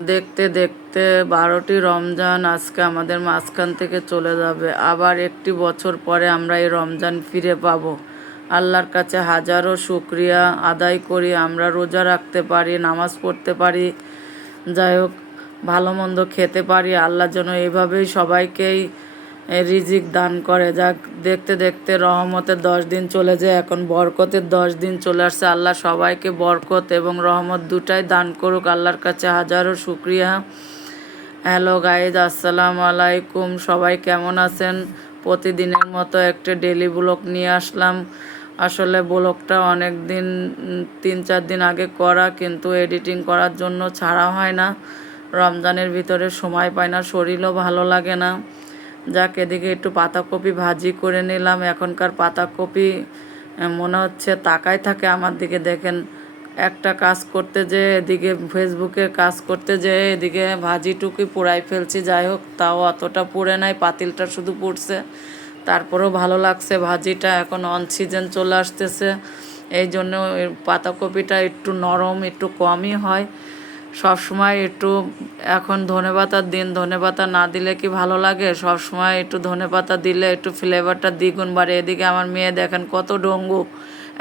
দেখতে দেখতে ১২টি রমজান আজকে আমাদের মাঝখান থেকে চলে যাবে। আবার একটি বছর পরে আমরা এই রমজান ফিরে পাবো। আল্লাহর কাছে হাজারো শুকরিয়া আদায় করি আমরা রোজা রাখতে পারি, নামাজ পড়তে পারি, যাই হোক ভালো মন্দ খেতে পারি। আল্লাহ যেন এইভাবেই সবাইকেই রিজিক দান করে। যাক, দেখতে দেখতে রহমতের 10 দিন চলে যায়, এখন বরকতের 10 দিন চলে আসছে। আল্লাহ সবাইকে বরকত এবং রহমত দুটাই দান করুক। আল্লাহর কাছে হাজারো শুকরিয়া। হ্যালো গাইজ, আসসালামু আলাইকুম। সবাই কেমন আছেন? প্রতিদিনের মতো একটা ডেলি ব্লগ নিয়ে আসলাম। আসলে ব্লগটা অনেক দিন 3-4 দিন আগে করা, কিন্তু এডিটিং করার জন্য ছাড়া হয় না। রমজানের ভিতরে সময় পায় না, শরীরও ভালো লাগে না। যাক, এদিকে একটু পাতাকপি ভাজি করে নিলাম। এখনকার পাতাকপি মনে হচ্ছে তাকায় থাকে আমার দিকে। দেখেন, একটা কাজ করতে যেয়ে এদিকে ফেসবুকে কাজ করতে যেয়ে এদিকে ভাজিটুকুই পোড়াই ফেলছি। যাই হোক, তাও অতটা পুড়ে নাই, পাতিলটা শুধু পুড়ছে। তারপরেও ভালো লাগছে ভাজিটা। এখন অন সিজন চলে আসতেছে, এই জন্য পাতাকপিটা একটু নরম, একটু কমই হয় সব সময়। একটু এখন ধনেপাতার দিন, ধনেপাতা না দিলে কি ভালো লাগে? সব সময় একটু ধনেপাতা দিলে একটু ফ্লেভারটা দ্বিগুণ বাড়ে। এদিকে আমার মেয়ে দেখেন কত ঢঙ্গু,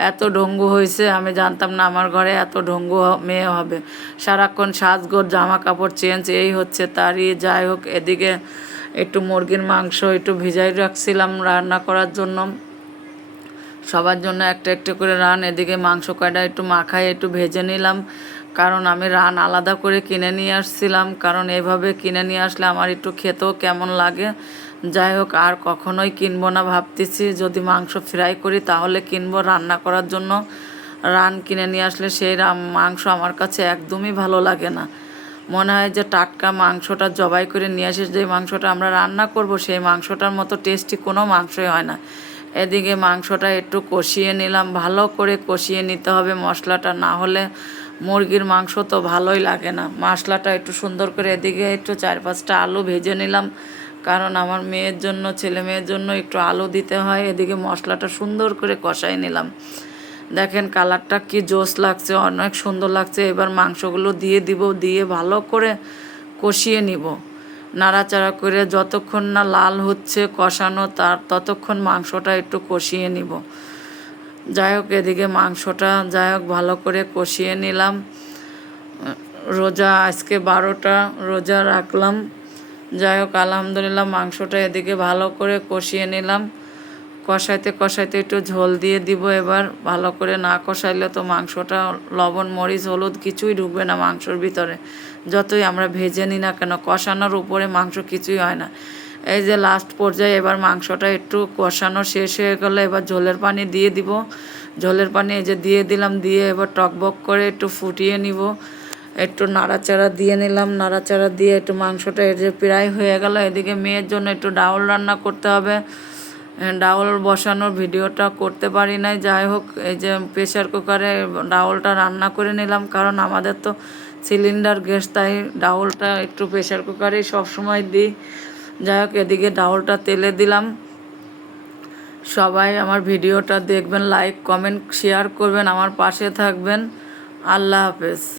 এত ঢঙ্গু হয়েছে। আমি জানতাম না আমার ঘরে এত ঢঙ্গু মেয়ে হবে। সারাক্ষণ সাজগোজ, জামা কাপড় চেঞ্জ, এই হচ্ছে তারই। যাই হোক, এদিকে একটু মুরগির মাংস একটু ভিজাই রাখছিলাম রান্না করার জন্য, সবার জন্য একটা একটা করে রান। এদিকে মাংস কয়টা একটু মাখায় একটু ভেজে নিলাম, কারণ আমি রান আলাদা করে কিনে নিয়ে আসছিলাম। কারণ এভাবে কিনে নিয়ে আসলে আমার একটু খেতেও কেমন লাগে। যাই হোক, আর কখনোই কিনবো না ভাবতেছি। যদি মাংস ফ্রাই করি তাহলে কিনবো। রান্না করার জন্য রান কিনে নিয়ে আসলে সেই মাংস আমার কাছে একদমই ভালো লাগে না। মনে হয় যে টাটকা মাংসটা জবাই করে নিয়ে আসে, যে মাংসটা আমরা রান্না করব সেই মাংসটার মতো টেস্টি কোনো মাংসই হয় না। এদিকে মাংসটা একটু কষিয়ে নিলাম, ভালো করে কষিয়ে নিতে হবে মশলাটা, না হলে মুরগির মাংস তো ভালোই লাগে না। মশলাটা একটু সুন্দর করে এদিকে একটু 4-5টা আলু ভেজে নিলাম, কারণ আমার মেয়ের জন্য, ছেলে মেয়ের জন্য একটু আলু দিতে হয়। এদিকে মশলাটা সুন্দর করে কষাই নিলাম। দেখেন কালারটা কি জোস লাগছে, অনেক সুন্দর লাগছে। এবার মাংসগুলো দিয়ে দিব, দিয়ে ভালো করে কষিয়ে নিব, নাড়াচাড়া করে যতক্ষণ না লাল হচ্ছে কষানো, ততক্ষণ মাংসটা একটু কষিয়ে নিব। যাই হোক, এদিকে মাংসটা যাই হোক ভালো করে কষিয়ে নিলাম। রোজা আজকে 12টা রোজা রাখলাম। যাই হোক, আলহামদুলিল্লাহ মাংসটা এদিকে ভালো করে কষিয়ে নিলাম। কষাইতে কষাইতে একটু ঝোল দিয়ে দিব এবার। ভালো করে না কষাইলে তো মাংসটা লবণ মরিচ হলুদ কিছুই ঢুকবে না মাংসর ভিতরে, যতই আমরা ভেজে নিই না কেন। কষানোর উপরে মাংস কিছুই হয় না। এই যে লাস্ট পর্যায়ে এবার মাংসটা একটু কষানো শেষ হয়ে গেলে এবার ঝোলের পানি দিয়ে দিব। ঝোলের পানি এই যে দিয়ে দিলাম, দিয়ে এবার টকবক করে একটু ফুটিয়ে নিব। একটু নাড়াচাড়া দিয়ে নিলাম, নাড়াচাড়া দিয়ে একটু মাংসটা এই যে প্রায় হয়ে গেল। এদিকে মেয়ের জন্য একটু ডাউল রান্না করতে হবে। ডাউল বসানোর ভিডিওটা করতে পারি নাই। যাই হোক, এই যে প্রেশার কুকারে ডাউলটা রান্না করে নিলাম, কারণ আমাদের তো সিলিন্ডার গ্যাস, তাই ডাউলটা একটু প্রেশার কুকারেই সবসময় দিই। যাই হোক, এদিকে ডাউলটা তেলে দিলাম। সবাই আমার ভিডিওটা দেখবেন, লাইক কমেন্ট শেয়ার করবেন, আমার পাশে থাকবেন। আল্লাহ হাফেজ।